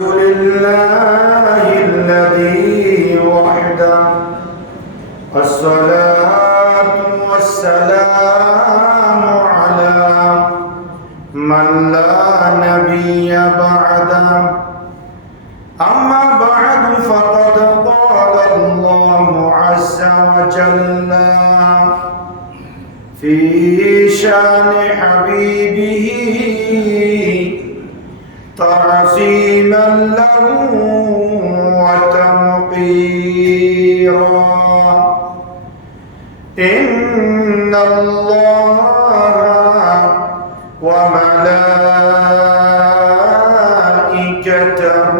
لله الذي وحده والصلاة والسلام على من لا نبي بعده أما بعد فقد قال الله عز وجل في شان حبيبه تعظيما له وتوقيرا إن الله وملائكته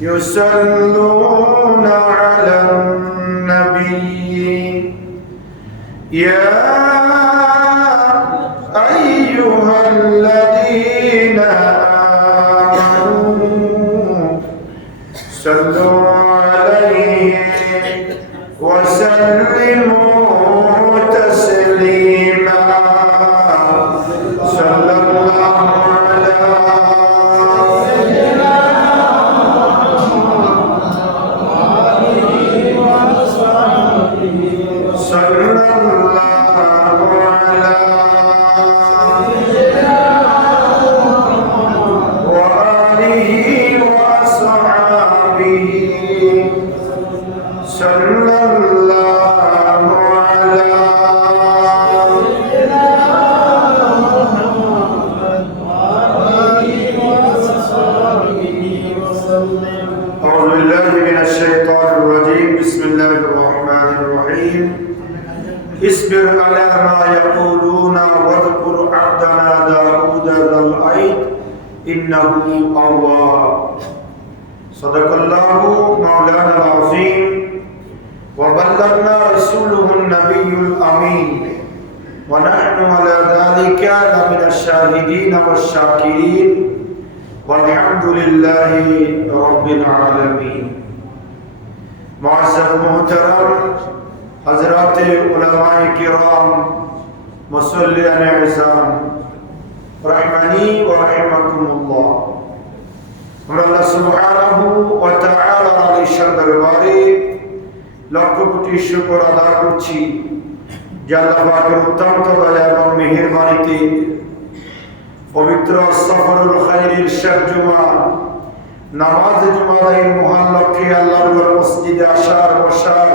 يصلون على النبي يا أيها الذين آمنوا صلوا عليه وسلموا تسليما صلى الله على سيدنا محمد وصحبه صلى الله على وآله وصحبه صلى الله على أعوذ بالله من الشيطان الرجيم بسم الله الرحمن الرحيم اصبر على ما يقولون واذكر عبدنا داود ذا الأيد إنه أواب صدق الله مولانا العظيم وبلغنا رسوله النبي الأمين ونحن على ذلك لمن الشاهدين والشاكرين والحمد لله رب العالمين معزز محترم حضرات علماء کرام মুসল্লিয়ান ism Rahmani ওয়া রাহিমাকুমুল্লাহ আমরা আল্লাহ সুবহানাহু ওয়া তাআলার আলিশান দরবারে লক্ষ কোটি শুকর আদায় করছি যে আল্লাহ পাকের অত্যন্ত দয়া এবং মেহেরবানিতে পবিত্র সফরুল খাইরের শেষ জুমা নামাজ জুমার মহান লক্ষ্যে আল্লাহর মসজিদে আসার বসার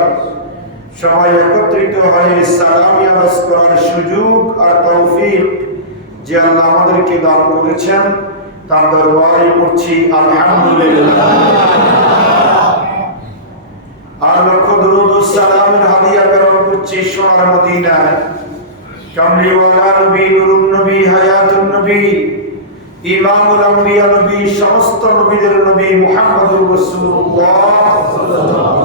সবাই একত্রিত হয়ে সালাম আরজ করার সুযোগ আর তৌফিক যে আল্লাহ আমাদেরকে দান করেছেন তার দরবারে পড়ছি আলহামদুলিল্লাহ আর লক্ষ দরুদ ও সালামের হাদিয়া প্রেরণ করছি সোনার মদিনায় কামলিওয়ালা নবী নুরুন নবী হায়াতুন নবী ইমামুল আম্বিয়া নবী সমস্ত নবীদের নবী মুহাম্মদুর রাসূলুল্লাহ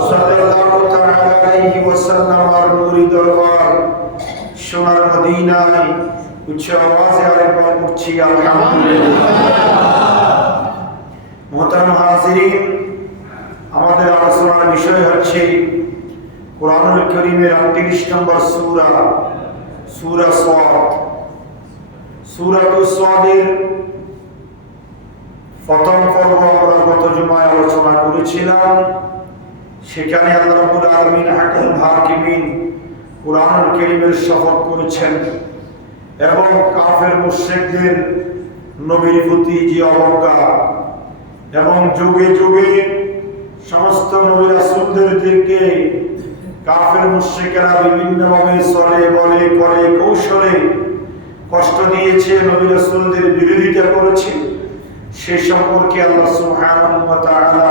সাল্লাল্লাহু তাআলা আলাইহি ওয়াসাল্লাম আর নূরি দরবার সোনার মদিনায় উচ্চ আওয়াজে আরেকবার পড়ছি আলহামদুলিল্লাহ মুহতারাম হাজিরিন আমাদের আলোচনার বিষয় হচ্ছে কোরআনুল কারীমের 38 নম্বর সূরা সূরা সাদ সূরাতুস সাদের প্রথম পর্ব আমরা গত জুমায় আলোচনা করেছিলাম সেখানে আল্লাহ রাব্বুল আলামিন হাকিমিন কোরআনুল কারীমের শপথ করেছেন এবং কাফের মুশরিকদের নবীর প্রতি যে অবজ্ঞা এবং যুগে যুগে সমস্ত নবী রাসূলদের দিকে কাফের মুশরিকেরা বিভিন্নভাবে চলে বলে করে কৌশলে কষ্ট দিয়েছে নবী রাসূলদের বিরোধিতা করেছে সে সম্পর্কে আল্লাহ সুবহানাহু ওয়া তাআলা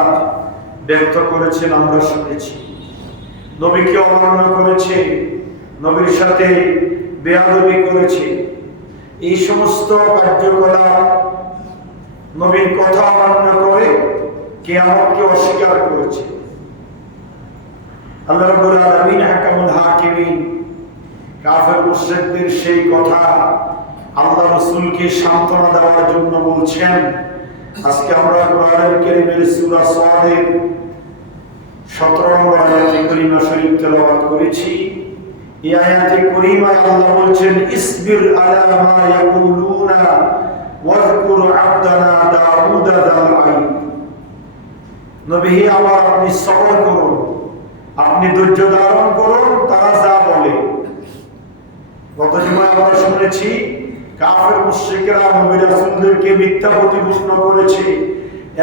ব্যক্ত করেছেন আমরা শুনেছি নবীকে অমান্য করেছে নবীর সাথে বেয়াদবি করেছে এই সমস্ত কার্যকলাপ নবীর কথা অমান্য করে কিয়ামতকে অস্বীকার করেছে আল্লাহ রাব্বুল আলামিন হাকামুল হাকিমিন কাফের মুশরিকদের সেই কথা আল্লাহ রাসূলকে সান্ত্বনা দেওয়ার জন্য বলছেন আজকে আমরা কোরআনুল কারীমের সূরা সাদের 17 নম্বর আয়াতে কারিমা শরীফ তেলাওয়াত করেছি এই আয়াতে কারিমায় আল্লাহ বলেন ইসবির আলা মা ইয়াকুলুনা ওয়াযকুর আবদানা দাউদ যাল নবী আমার আপনি সবর করুন, আপনি ধৈর্য ধারণ করুন তারা যা বলে। গত জুমায় আমরা শুনেছি কাফের মুশরিকরা নবী রাসূলদেরকে মিথ্যা প্রতিপন্ন করেছে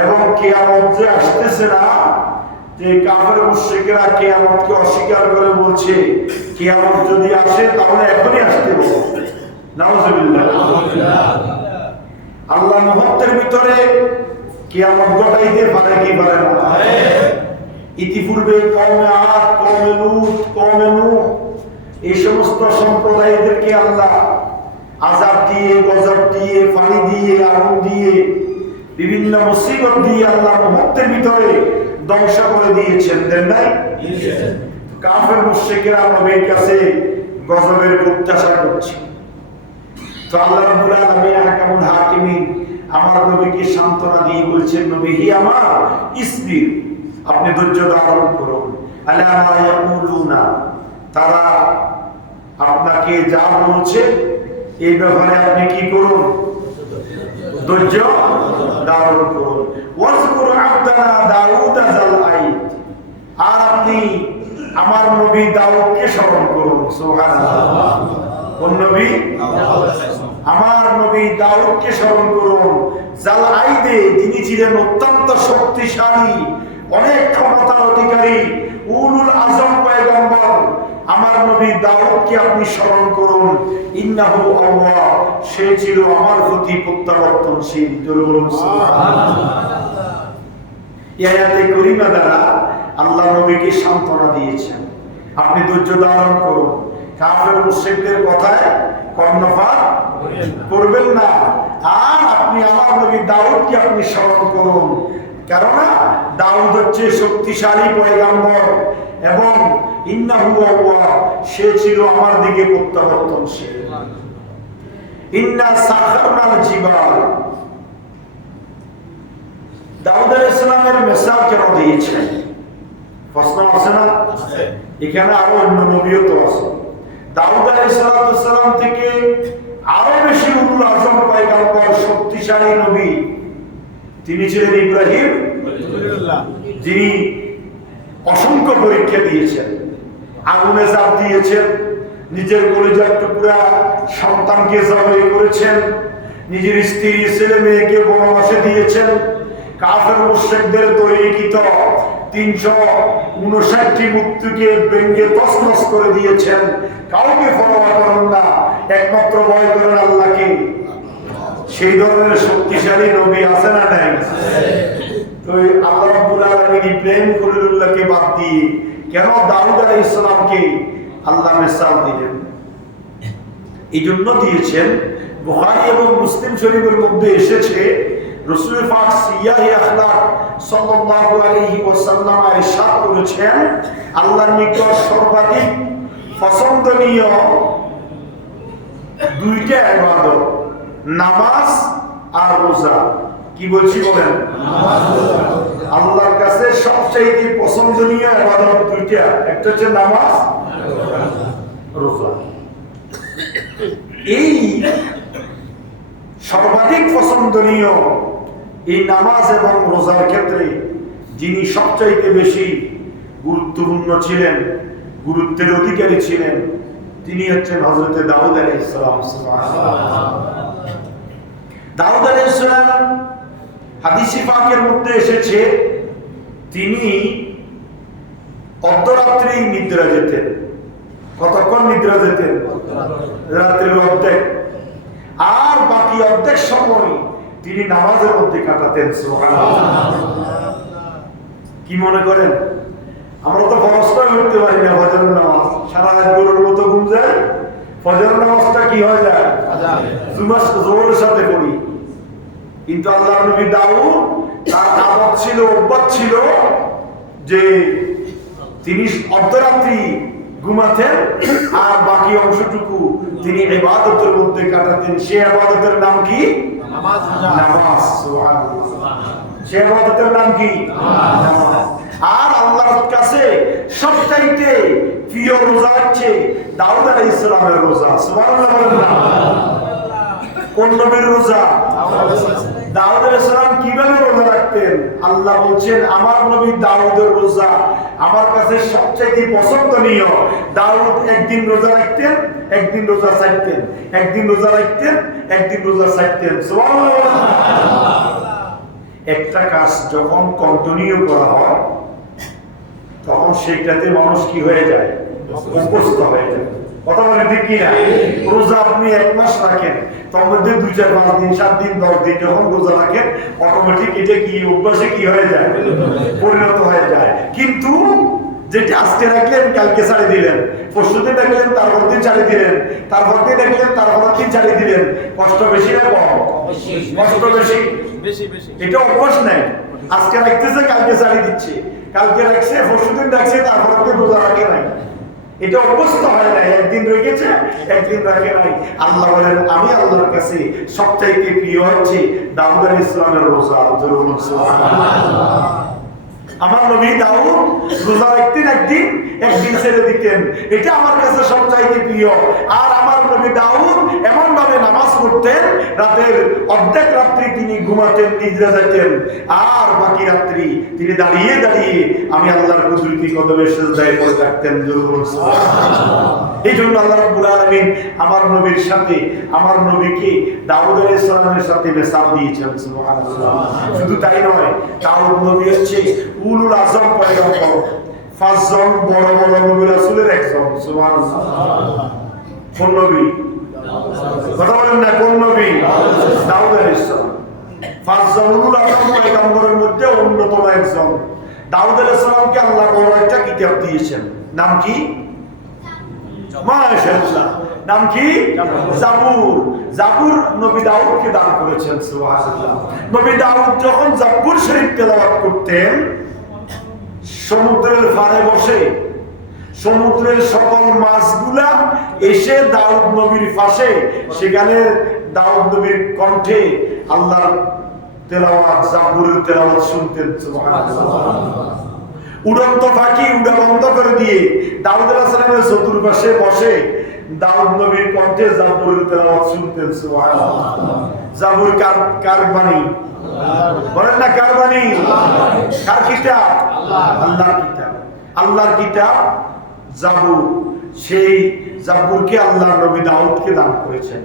এবং কিয়ামত যে আসতেছে না, যে কাফের মুশরিকরা কিয়ামতকে অস্বীকার করে বলছে কিয়ামত যদি আসে তাহলে এখনই আসতে হবে। নাউজুবিল্লাহ। আল্লাহ মুহূর্তের ভিতরে কিয়ামত ঘটাইতে পারে কি পারে না? ইতিপূর্বে কওমে আদ, কওমে লূত, কওমে নূহ এই সমস্ত সম্প্রদায়দেরকে আল্লাহ আযাব দিয়ে, গজব দিয়ে, পানি দিয়ে, আগুন দিয়ে, বিভিন্ন মুসিবত দিয়ে আল্লাহ মুহূর্তের ভিতরে ধ্বংস করে দিয়েছেন, দেন নাই? কাফের মুশরিকরা নবীর কাছে গজবের প্রত্যাশা করছে। তো আল্লাহ রাব্বুল আলামিন আহকামুল হাকিমিন আমার নবীকে সান্ত্বনা দিয়ে বলছেন, নবী হি আমার ইসবির, আপনি ধৈর্য ধারণ করুন। আলা মা ইয়াকুলুনা, তারা আপনাকে যা বলছে এই ব্যাপারে আপনি কি করুন? ধৈর্য ধারণ করুন। ওয়াজকুর আবদানা দাউদ যাল আইদ, আর আপনি আমার নবী দাউদকে স্মরণ করুন। সুবহানাল্লাহ। কোন নবী? আমার নবী দাউদকে স্মরণ করুন। যাল আইদে, যিনি ছিলেন অত্যন্ত শক্তিশালী, অনেক ক্ষমতার অধিকারী, উলুল আজম পয়গম্বর। আমার নবী দাউদকে আপনি স্মরণ করুন। ইন্নাহু আল্লাহ, সে ছিল আমার প্রতি প্রত্যাবর্তনশীল। এই আয়াতে কারিমা দ্বারা আল্লাহ নবীকে সান্ত্বনা দিয়েছেন, আপনি ধৈর্য ধারণ করুন, কাফের মুশরিকদের কথায় কর্ণপাত করবেন না, আর আপনি আমার নবী দাউদকে আপনি স্মরণ করুন। কেননা দাউদ হচ্ছে শক্তিশালী পয়গম্বর এবং ইন্নাহু আল্লাহ, সে ছিল আমার দিকে প্রত্যাবর্তনশীল। ইন্না সাখারনাল জিবাল, দাউদ আলাইহিস সালামের মিসাল কেন দিয়েছেন? প্রশ্ন আছে না? এখানে আরো অন্য নবীও তো আছে। দাউদ আলাইহিস সালাম থেকে আরো বেশি উলুল আজম পয়গম্বর, শক্তিশালী নবী, তিনি ছিলেন ইব্রাহিম, যিনি অসংখ্য পরীক্ষা দিয়েছেন, আগুনে ঝাঁপ দিয়েছেন, নিজের কলিজার টুকরা সন্তানকে জবাই করেছেন, নিজের স্ত্রী ছেলে মেয়েকে বনবাসে দিয়েছেন, কাফের মুশরিকদের তৈরিকৃত 359টি মূর্তিকে ভেঙে তছনছ করে দিয়েছেন। কাউকে পরোয়া করেন না, একমাত্র ভয় করেন আল্লাহকে। সেই ধরনের শক্তিশালী নবী আছে না নাই? তো আল্লাহ রাব্বুল আলামিন ইব্রাহিম খলিলুল্লাহকে বাদ দিয়ে কেন দাউদ আলাইহিস সালামকে আল্লাহ মিসাল দিলেন? এই জন্য দিয়েছেন, বুখারী এবং মুসলিম শরীফের মধ্যে এসেছে, রাসূল পাক সিয়াহে আখলাক সাল্লাল্লাহু আলাইহি ওয়াসাল্লাম ইরশাদ করেছেন, আল্লাহর নিকট সর্বাধিক পছন্দনীয় দুইটা ইবাদত, নামাজ আর রোজা। কি বলছি বলেন? আল্লাহর কাছে সবচেয়ে পছন্দনীয় ইবাদত দুইটা, একটা হচ্ছে নামাজ, রোজা। এই সর্বাধিক পছন্দনীয় এই নামাজ এবং রোজার ক্ষেত্রে যিনি সবচাইতে বেশি গুরুত্বপূর্ণ ছিলেন, গুরুত্বের অধিকারী ছিলেন, তিনি হচ্ছেন হযরত দাউদ আলাইহিস সালাম। দাউদ আলাইহিস সালাম হাদিসে পাকের মধ্যে এসেছে, তিনি অর্ধরাত্রি নিদ্রা যেতেন। কতক্ষণ নিদ্রা যেতেন? রাত্রির অর্ধেক, আর বাকি অর্ধেক সময় তিনি নামাজের মধ্যে কাটাতেন। সুবহানাল্লাহ। কি মনে করেন? আমরা তো ফরজটাই করতে পারি না, ফজরের নামাজ সারা রাত গরুর মতো ঘুম যায়। ফজরের নামাজটা কি হয়ে যায়? জোহরের সাথে পড়ি। কিন্তু আল্লাহর নবী দাউদ, তার আদত ছিল, অভ্যাস ছিল যে তিনি অর্ধরাত্রি ঘুমাতেন আর বাকি অংশটুকু তিনি ইবাদতের মধ্যে কাটাতেন। সে ইবাদতের নাম কি? নামাজ। সুবহানাল্লাহ। সে ইবাদতের নাম কি? নামাজ। আর আল্লাহর কাছে সবচাইতে প্রিয় রোজা হচ্ছে দাউদ আলাইহিস সালামের রোজা। সুবহানাল্লাহ। কোন নবীর রোজা? দাউদ আলাইহিস সালাম কিভাবে রোজা রাখতেন? রাখতেন। আল্লাহ বলছেন আমার নবী দাউদের রোজা আমার কাছে সবচেয়ে পছন্দনীয়। দাউদ একদিন রোজা রাখতেন, একদিন রোজা ছাড়তেন, একদিন রোজা রাখতেন, একদিন রোজা ছাড়তেন। সুবহানাল্লাহ। একটা কাজ যখন কন্টিনিউ করা হয় তখন সেইটাতে মানুষ কি হয়ে যায়? অভ্যস্ত হয়ে যায়। কথা বলেন ঠিক কিনা? রোজা আপনি 1 মাস রাখেন, তার মধ্যে 2, 4, 5 দিন, 7 দিন, 10 দিন যখন রোজা রাখেন, অটোমেটিক এটা কি অভ্যাসে কি হয়ে যায়? পরিণত হয়ে যায়। কিন্তু যেটা আজকে রাখলেন কালকে ছাড়িয়ে দিলেন, পরশুদিন রাখলেন তারপর দিন ছাড়িয়ে দিলেন, তারপর দিন রাখলেন তারপর দিন ছাড়িয়ে দিলেন, কষ্ট বেশি না কম? কষ্ট বেশি। এটা অভ্যাস নাই। আজকে রাখতেছে কালকে ছাড়িয়ে দিচ্ছে, কালকে রাখছে পরশুদিন রাখছে তারপর দিন রোজা রাখে নাই। এটা অভ্যস্ত হয় নাই, একদিন রেখেছে একদিন রাখে নাই। আল্লাহ বলেন আমি আল্লাহর কাছে সবচাইতে প্রিয় হচ্ছে দাউদ আলাইহিস সালামের রোজা। আমার নবী দাউদ রোজা রাখতেন, একদিন একদিন ছেড়ে দিতেন, এটা আমার কাছে সবচাইতে প্রিয়। আর আমার নবী দাউদ এমন ভাবে নামাজ পড়তেন, রাতের অর্ধেক রাত্রি তিনি ঘুমাতেন, নিদ্রা যেতেন, আর বাকি রাত্রি তিনি দাঁড়িয়ে দাঁড়িয়ে আমি আল্লাহর কুদরতি কদমে সিজদায় পড়ে থাকতেন। এই জন্য আল্লাহ রাব্বুল আলামিন আমার নবীর সাথে আমার নবীকে দাউদ আলাইহিস সালামের সাথে মেসাল দিয়েছেন। সুবহানাল্লাহ। শুধু তাই নয়, দাউদ নবী হচ্ছে উলুল আযম পয়গম্বর, 5 জন বড় বড় নবী রাসূলের একজন। সুবহানাল্লাহ। কোন নবী? কথা বলেন না, কোন নবী? দাউদ আলাইহিস সালাম 5 জন উলুল আযম পয়গম্বরের মধ্যে অন্যতম একজন। দাউদ আলাইহিস সালামকে আল্লাহ বড় একটা কিতাব দিয়েছেন। নাম কি? মাশাআল্লাহ। নাম কি? জাবুর। জাবুর নবী দাউদকে দান করেছেন। সুবহানাল্লাহ। নবী দাউদ যখন জাবুর শরীফ তেলাওয়াত করতেন, সমুদ্রের পাড়ে বসে সমুদ্রের সকল মাছগুলা এসে দাউদ নবীর পাশে, সেখানে দাউদ নবীর কণ্ঠে আল্লাহর তেলাওয়াত, জাবুরের তেলাওয়াত শুনতেন। সুবহানাল্লাহ। উড়ন্ত পাখি উড়া বন্ধ করে দিয়ে দাউদ আলাইহিস সালামের চতুর্পাশে বসে দাউদ নবীর কণ্ঠে জাবুরের তেলাওয়াত শুনতেন। সুবহানাল্লাহ। জাবুর কার বাণী? বলেন না, কার বাণী? কার কিতাব? আল্লাহর কিতাব। আল্লাহর কিতাব জাবুর। সেই জাবুরকে আল্লাহর নবী দাউদকে দান করেছেন।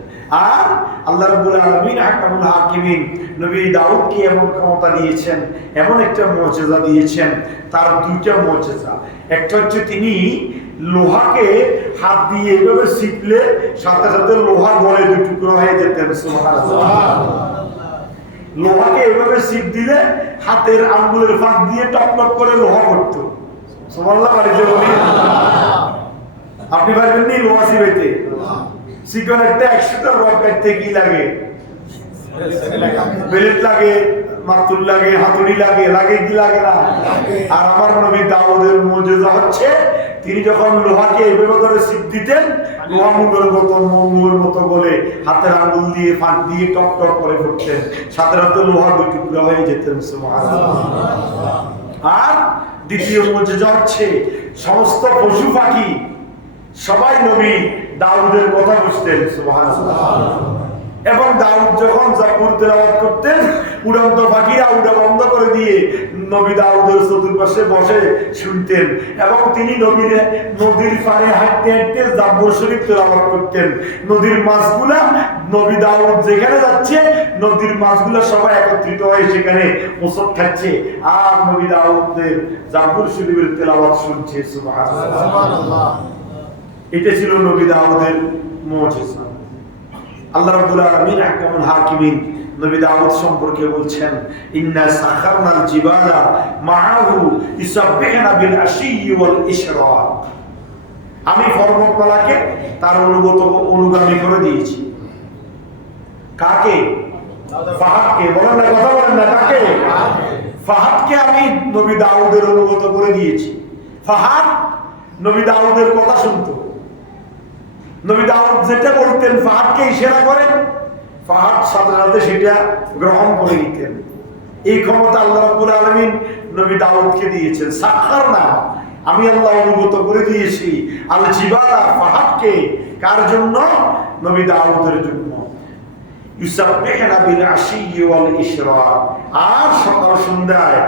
আর আল্লাহ রাব্বুল আলামিন হাকামুল হাকিমিন নবী দাউদকে এমন ক্ষমতা দিয়েছেন, এমন একটা মুজিজা দিয়েছেন। তার 2টা মুজিজা। একটা হচ্ছে তিনি লোহাকে হাত দিয়ে এভাবে চিপলে সাথে সাথে লোহা গলে 2 টুকরো হয়ে যেতেন। সুবহানাল্লাহ। লোহাকে এভাবে চিপ দিলে হাতের আঙ্গুলের ফাঁক দিয়ে টপ টপ করে লোহা পড়তো। সুবহানাল্লাহ। বাড়িতে বলি, আপনি পারবেন নি লোহা চিবাইতে? চিকন একটা 100টা রড কাটতে কি লাগে? বেলেট লাগে, মাতুল লাগে, হাতুড়ি লাগে, লাগে কি লাগে না? আর আমার নবী দাউদের মুজিজা হচ্ছে তিনি যখন লোহাকে এভাবে করে চিপ দিতেন, লোহা মুগের মতো বলে হাতের আঙ্গুল দিয়ে ফাঁক দিয়ে টপ টপ করে পড়তেন, সাথে সাথে লোহা 2 টুকরা হয়ে যেতেন। সুবহানাল্লাহ। আর দ্বিতীয় মুজিজা হচ্ছে সমস্ত পশু পাখি সবাই নবী দাউদের কথা বুঝতেন। সুবহানাল্লাহ। এবং দাউদ যখন জাবুর তেলাওয়াত করতেন, উড়ন্ত পাখিরা উড়া বন্ধ করে দিয়ে নবী দাউদের চতুর্পাশে বসে শুনতেন। এবং তিনি নদীর পাড়ে হাঁটতে হাঁটতে জাবুর শরীফ তেলাওয়াত করতেন। নদীর মাছগুলা নবী দাউদ যেখানে যাচ্ছে, নদীর মাছগুলা সবাই একত্রিত হয়ে সেখানে মোসক খাচ্ছে, আর নবী দাউদের জাবুর শরীফের তেলাওয়াত শুনছে। সুবহানাল্লাহ। এটা ছিল নবী দাউদের মুজিজা। আল্লাহ রাব্বুল আলামিন হাকামুল হাকিমিন নবী দাউদ সম্পর্কে বলছেন, ইন্না সাখারনাল জিবালা মাআহু ইসাববিহনা বিল আশিয়্যি ওয়াল ইশরাক। আমি পর্বতমালাকে তার অনুগামী করে দিয়েছি। কাকে? ফাহাদকে। বলেন না, কথা বলেন না, কাকে? ফাহাদকে আমি নবী দাউদের অনুগত করে দিয়েছি। ফাহাদ নবী দাউদের কথা শুনতো। নবী দাউদ যেটা বলতেন ফাহাদকে ইশারা করেন, ফাহাদ সাথে সাথে সেটা গ্রহণ করে নিতেন। এই ক্ষমতা আল্লাহ রাব্বুল আলামিন নবী দাউদকে দিয়েছেন। সাখারনা, আমি আল্লাহ অনুগত করে দিয়েছি আল জিবালা, ফাহাদকে। কার জন্য? নবী দাউদের জন্য। ইউসাববিহনা বিল আশিয়্যি ওয়াল ইশরাক। আর সকাল সন্ধ্যায়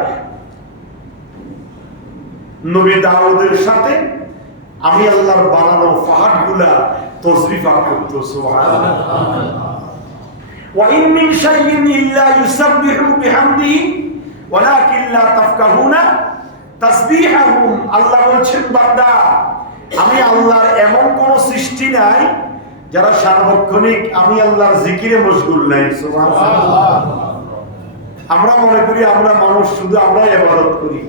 নবী দাউদের সাথে আমি আল্লাহর বানানো পাহাড়গুলা তাসবিহ করত। সুবহানাল্লাহ। ওয়া ইন মিন শাইইন ইল্লা ইউসাব্বিহু বিহামদিহি ওয়ালাকিন লা তাফকাহুনা তাসবিহাহুম। আল্লাহ বলছেন, বান্দা, আমি আল্লাহর এমন কোন সৃষ্টি নাই যারা সার্বক্ষণিক আমি আল্লাহর জিকিরে মশগুল নাই। সুবহানাল্লাহ। আমরা মনে করি আমরা মানুষ, শুধু আমরাই ইবাদত করি,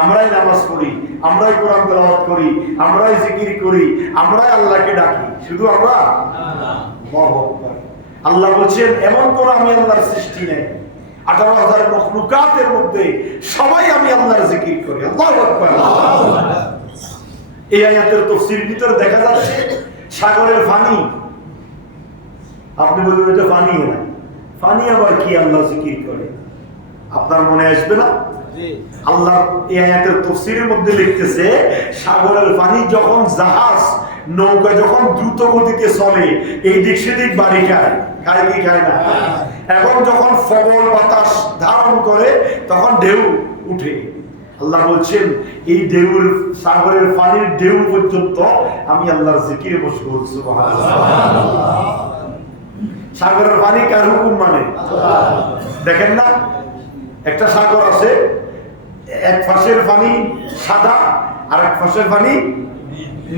আমরাই নামাজ পড়ি, আমরাই কোরআন তেলাওয়াত করি, আমরাই জিকির করি, আমরাই আল্লাহকে ডাকি, শুধু আমরা। আল্লাহু আকবার। আল্লাহ বলছেন এমন কোন আমি আল্লাহর সৃষ্টি নেই, 18,000 মখলুকাতের মধ্যে সবাই আমি আল্লাহর জিকির করি। আল্লাহু আকবার। এই আয়াতের তাফসীর ভিতরে দেখা যাচ্ছে সাগরের পানি, আপনি বলবেন এটা পানি না, পানি আবার কি আল্লাহ জিকির করে? আপনার মনে আসবে না? আল্লাহ এই আয়াতের তাফসীরের মধ্যে লিখতেছে, সাগরের পানি যখন জাহাজ নৌকা যখন দ্রুত গতিতে চলে, এই দিক সেদিক বাড়ি খায়, খায় কি খায় না? এবং যখন প্রবল বাতাস ধারণ করে তখন ঢেউ উঠে। আল্লাহ বলছেন এই ঢেউর, সাগরের পানির ঢেউ পর্যন্ত আমি আল্লাহর জিকিরে মশগুল। সুবহানাল্লাহ। সাগরের পানি কার হুকুম মানে? দেখেন না, একটা সাগর আছে, এক পাশের পানি সাদা আর এক পাশের পানি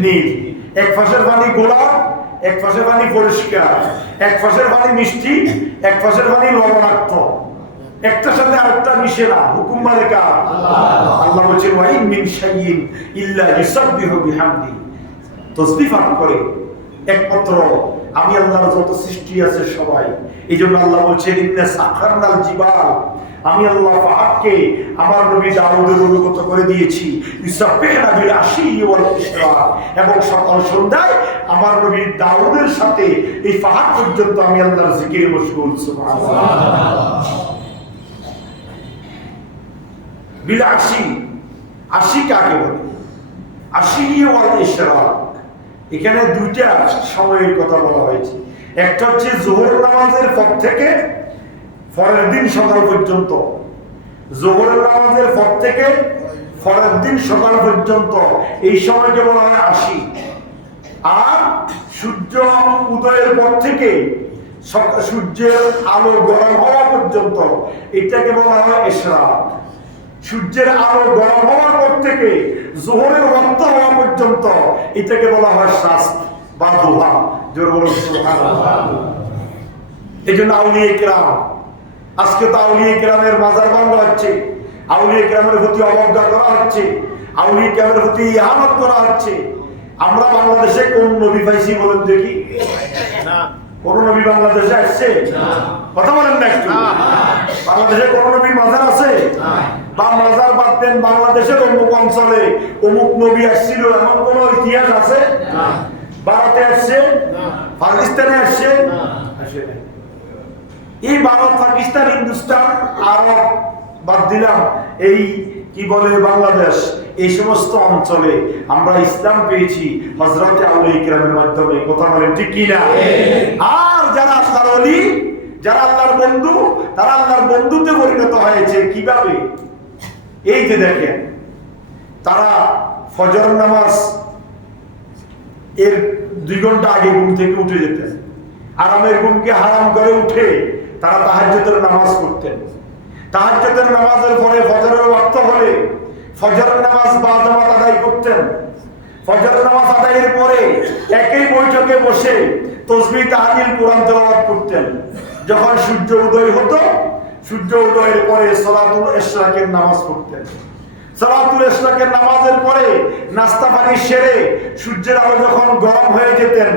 নীল, এক পাশের পানি গোলাপ, এক পাশের পানি পরিষ্কার, এক পাশের পানি মিষ্টি, এক পাশের পানি লবণাক্ত, একটার সাথে আরেকটা মিশে না। হুকুম মানে কার? আল্লাহ বলছেন ওয়া ইন মিন শাইইন ইল্লা ইউসাব্বিহু বিহামদি। তাসবিহ করে একমাত্র আমি আল্লাহর যত সৃষ্টি আছে সবাই। এইজন্য আল্লাহ বলছেন ইন্না সাখারনাল জিবাল, আমি আল্লাহ পাহাড়কে আমার নবী দাউদের অনুগত করে দিয়েছি, ইউসাব্বিহুনা বিল আশি ওয়াল ইশরাক, এবং সকাল সন্ধ্যায় আমার নবী দাউদের সাথে এই পাহাড় পর্যন্ত আমি আল্লাহর জিকিরে মশগুল। সুবহানাল্লাহ। বিল আশি, আশি কাকে বলে? আশি ওয়াল ইশরাক, এখানে দুইটা সময়ের কথা বলা হয়েছে। একটা হচ্ছে যোহর নামাজের পর থেকে পরের দিন সকাল পর্যন্ত, যোহরের নামাজের পর থেকে পরের দিন সকাল পর্যন্ত, এই সময়কে বলা হয় আশি। আর সূর্য উদয়ের পর থেকে সূর্যের আলো গরম হওয়া পর্যন্ত এটাকে বলা হয় ইশরাক। সূর্যের আলো গরম হওয়ার পর থেকে যোহরের ওয়াক্ত হওয়া পর্যন্ত এটাকে বলা হয় শাস্ত বা দোহা। জোরে বলুন সুবহানাল্লাহ। এইজন্য আউলিয়া কিরাম, আজকে তো আউলিয়া কিরামের মাজার ভাঙা হচ্ছে, আউলিয়া কিরামের প্রতি অবজ্ঞা করা হচ্ছে, আউলিয়া কিরামের প্রতি ইহানত করা হচ্ছে। আমরা বাংলাদেশে কোন নবী পাইছি বলেন দেখি? না। কোন নবী বাংলাদেশে আসছে? না। কথা বলেন না একটু। বাংলাদেশে কোন নবীর মাজার আছে? না। বা মাজার বাদ দেন, বাংলাদেশের অমুক অঞ্চলে অমুক নবী আসছিল এমন কোন ইতিহাস আছে? না। ভারতে আসছে? না। পাকিস্তানে আসছে? না। আসে নাই। এই ভারত, পাকিস্তান, হিন্দুস্তান, আরব বাদ দিলাম, এই কি বলে বাংলাদেশ, এই সমস্ত অঞ্চলে আমরা ইসলাম পেয়েছি হযরত আউলিয়া কিরামের মাধ্যমে। কথা বলেন ঠিক কি না? আর যারা আল্লাহর ওলি, যারা আল্লাহর বন্ধু, তারা আল্লাহর বন্ধুতে পরিণত হয়েছে কিভাবে? এই যে দেখেন, তারা ফজর নামাজ এর 2 ঘন্টা আগে ঘুম থেকে উঠে যেতেন, আরামের ঘুমকে হারাম করে উঠে তারা তাহাজ্জুদের নামাজ পড়তেন। তাহাজ্জুদের নামাজের পরে ফজরের ওয়াক্ত হলে ফজরের নামাজ বা জামাত আদায় করতেন। ফজরের নামাজ আদায়ের পরে একই বৈঠকে বসে তাসবিহ, তাহলিল, কোরআন তেলাওয়াত করতেন। যখন সূর্য উদয় হতো, সূর্য উদয়ের পরে সালাতুল ইশরাকের নামাজ পড়তেন। সালাতুল ইশরাকের নামাজের পরে নাস্তা পানি সেরে সূর্যের আলো যখন গরম হয়ে যেতেন,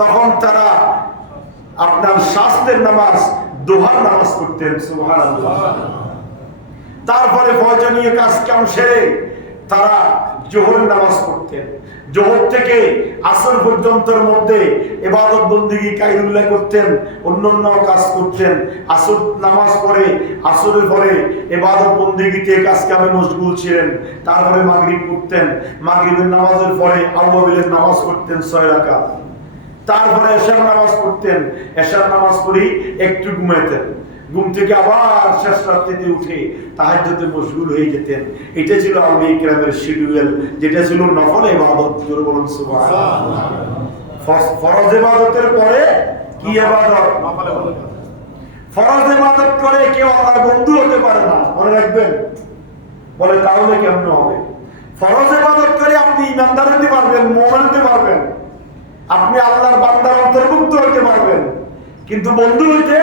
তখন তারা আপনার শাস্তের নামাজ, দোহার নামাজ পড়তেন। সুবহানাল্লাহ। তারপরে প্রয়োজনীয় কাজ কাম সেরে তারা জোহরের নামাজ পড়তেন। জোহর থেকে আসর পর্যন্তের মধ্যে ইবাদত বন্দেগী কায়দুল্লাহ করতেন, অন্যান্য কাজ করতেন। আসর নামাজ পড়ে, আসরের পরে ইবাদত বন্দেগীতে কাজ কামে মশগুল ছিলেন। তারপরে মাগরিব পড়তেন, মাগরিবের নামাজের পরে আউয়াবিলের নামাজ পড়তেন 6 রাকাত। তারপরে এশার নামাজ পড়তেন, এশার নামাজ পড়েই একটু ঘুমাইতেন। ঘুম থেকে আবার শেষ রাত্রিতে উঠে তাহাজ্জুদে মশগুল হয়ে যেতেন। এটা ছিল আউলিয়া কিরামের শিডিউল, যেটা ছিল নফল ইবাদত। জোরে বলুন সুবহানাল্লাহ। ফরজ ইবাদতের পরে কি ইবাদত? নফল ইবাদত। ফরজ ইবাদত করে কেউ আল্লাহর বন্ধু হতে পারে না, মনে রাখবেন। বলে তাহলে কেমন হবে? ফরজ ইবাদত করে আপনি ইমানদার হতে পারবেন, মুমিন হতে পারবেন, আপনি আল্লাহর বান্দার অন্তর্ভুক্ত হতে পারবেন, কিন্তু বন্ধু হইতে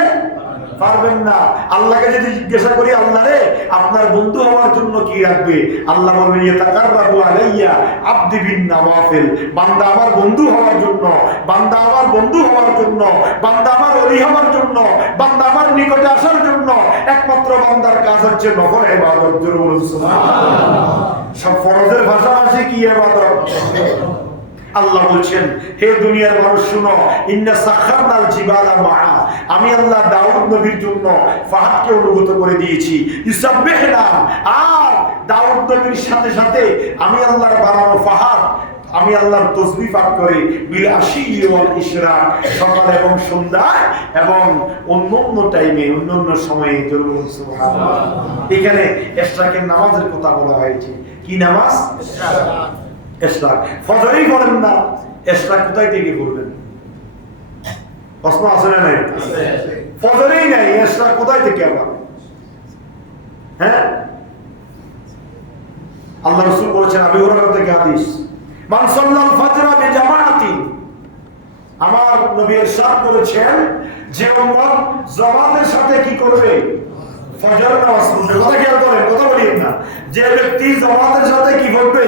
পারবেন না। আল্লাহকে যদি জিজ্ঞাসা করি, আল্লাহ রে আপনার বন্ধু হওয়ার জন্য কি রাখবে? আল্লাহ বলবেন ইয়াতাকাররাবু আলাইয়া আবদি বিন নওয়াফিল। বান্দা আমার বন্ধু হওয়ার জন্য, বান্দা আমার বন্ধু হওয়ার জন্য, বান্দা আমার ওলি হওয়ার জন্য, বান্দা আমার নিকটে আসার জন্য একমাত্র বান্দার কাজ হচ্ছে নফল ইবাদত। জোরে বলুন সুবহানাল্লাহ। সব ফরজের ভাষাভাষী কি ইবাদত? আল্লাহ বলছেন, হে দুনিয়ার মানুষ শুনো, ইন্না সাখারনাল জিবালা মাআ, আমি আল্লাহ দাউদ নবীর জন্য পাহাড়কে অনুগত করে দিয়েছি। ইউসাব্বিহনা, আর দাউদ নবীর সাথে সাথে আমি আল্লাহর বানানো পাহাড়, আমি আল্লাহর তাসবিহ পাঠ করে বিল আশি ওয়াল ইশরাক, সকাল এবং সন্ধ্যায় এবং অন্যান্য টাইমে, অন্যান্য সময়ে। জরুর সুবহানাল্লাহ। এখানে ইশরাকের নামাজের কথা বলা হয়েছে। কি নামাজ? ইশরাক। ইশরাক ফজরেই পড়েন না, ইশরাক কোথায় থেকে পড়বেন? প্রশ্ন আছে না নাই? ফজরেই নাই, ইশরাক কোথায় থেকে আবার? হ্যাঁ, আল্লাহ রাসূল বলেছেন, আবু হুরায়রা থেকে হাদিস, মান সাল্লাল ফজরা বিজামাতি, আমার নবী ইরশাদ করেছেন যে উম্মত জামাতের সাথে কি করবে? ফজর নামাজ পড়বে। কথা খেয়াল করেন, কথা বলিয়েন না। যে ব্যক্তি জামাতের সাথে কি পড়বে?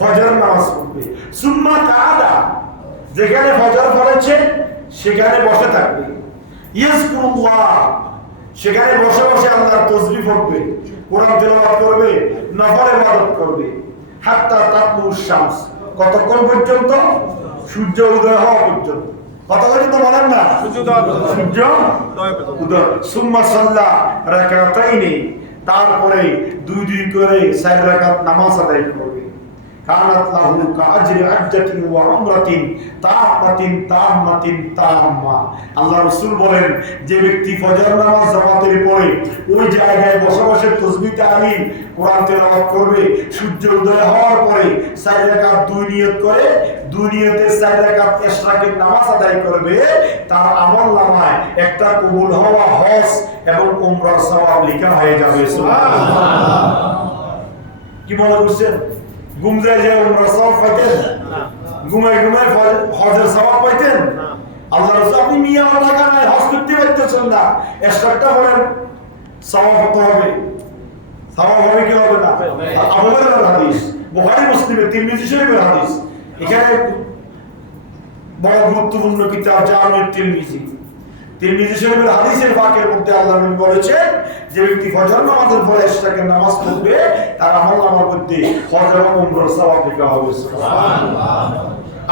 ফজর নামাজ পড়বে। সুম্মা কাআদা, যেখানে ফজর পড়েছে সেখানে বসে থাকবে। ইয়াজকুরুল্লাহ, সেখানে বসে বসে আল্লাহর তাসবিহ পড়বে, কোরআন তেলাওয়াত করবে, নফল ইবাদত করবে। হাত্তা তাতলুশ শামস, কতক্ষণ পর্যন্ত? সূর্য উদয় হওয়া পর্যন্ত। কত পর্যন্ত বলেন না? সূর্য উদয়। সুম্মা সাল্লা রাকাতাইনি, তারপরে দুই দুই করে 4 রাকাত নামাজ আদায় করবে। কানাত লাহু কাআজরি আজ্জাতিন ওয়া উমরাতিন তাম্মাতিন তাম্মাতিন তাম্মা। আল্লাহ রাসূল বলেন, যে ব্যক্তি ফজর নামাজ জামাতের পরে ওই জায়গায় বসে বসে তাসবিহ তাহলিল কোরআন তেলাওয়াত করবে, সূর্য উদয় হওয়ার পরে 4 রাকাত দুই নিয়ত করে, দুই নিয়তে 4 রাকাত ইশরাকের নামাজ আদায় করবে, তার আমলনামায় একটা কবুল হওয়া হজ এবং উমরার সওয়াব লেখা হয়ে যাবে। সুবহানাল্লাহ। কি মনে করছেন? ঘুমরে যে উমরার সওয়াব পাইতেন? ঘুমায় ঘুমায় হজের সওয়াব পাইতেন? আল্লাহ রাসূল, আপনি মিয়া টাকা নাই, হজ করতে পারতেছেন না, ইশরাকটা বলেন, সওয়াব কত হবে? সওয়াব হবে কি হবে না? আবু হুরায়রার হাদিস, বুখারী মুসলিমে, তিরমিজি শরীফের হাদিস। এখানে বড় গুরুত্বপূর্ণ কিতাব জামিউত তিরমিজি, তিরমিজি শরীফের হাদিসের ফাঁকের মধ্যে আল্লাহ নবী বলেছেন, যে ব্যক্তি ফজর নামাজের পরে ইশরাকের নামাজ পড়বে তার আমলনামার মধ্যে হজ এবং উমরার সওয়াব লেখা হবে। সুবহানাল্লাহ।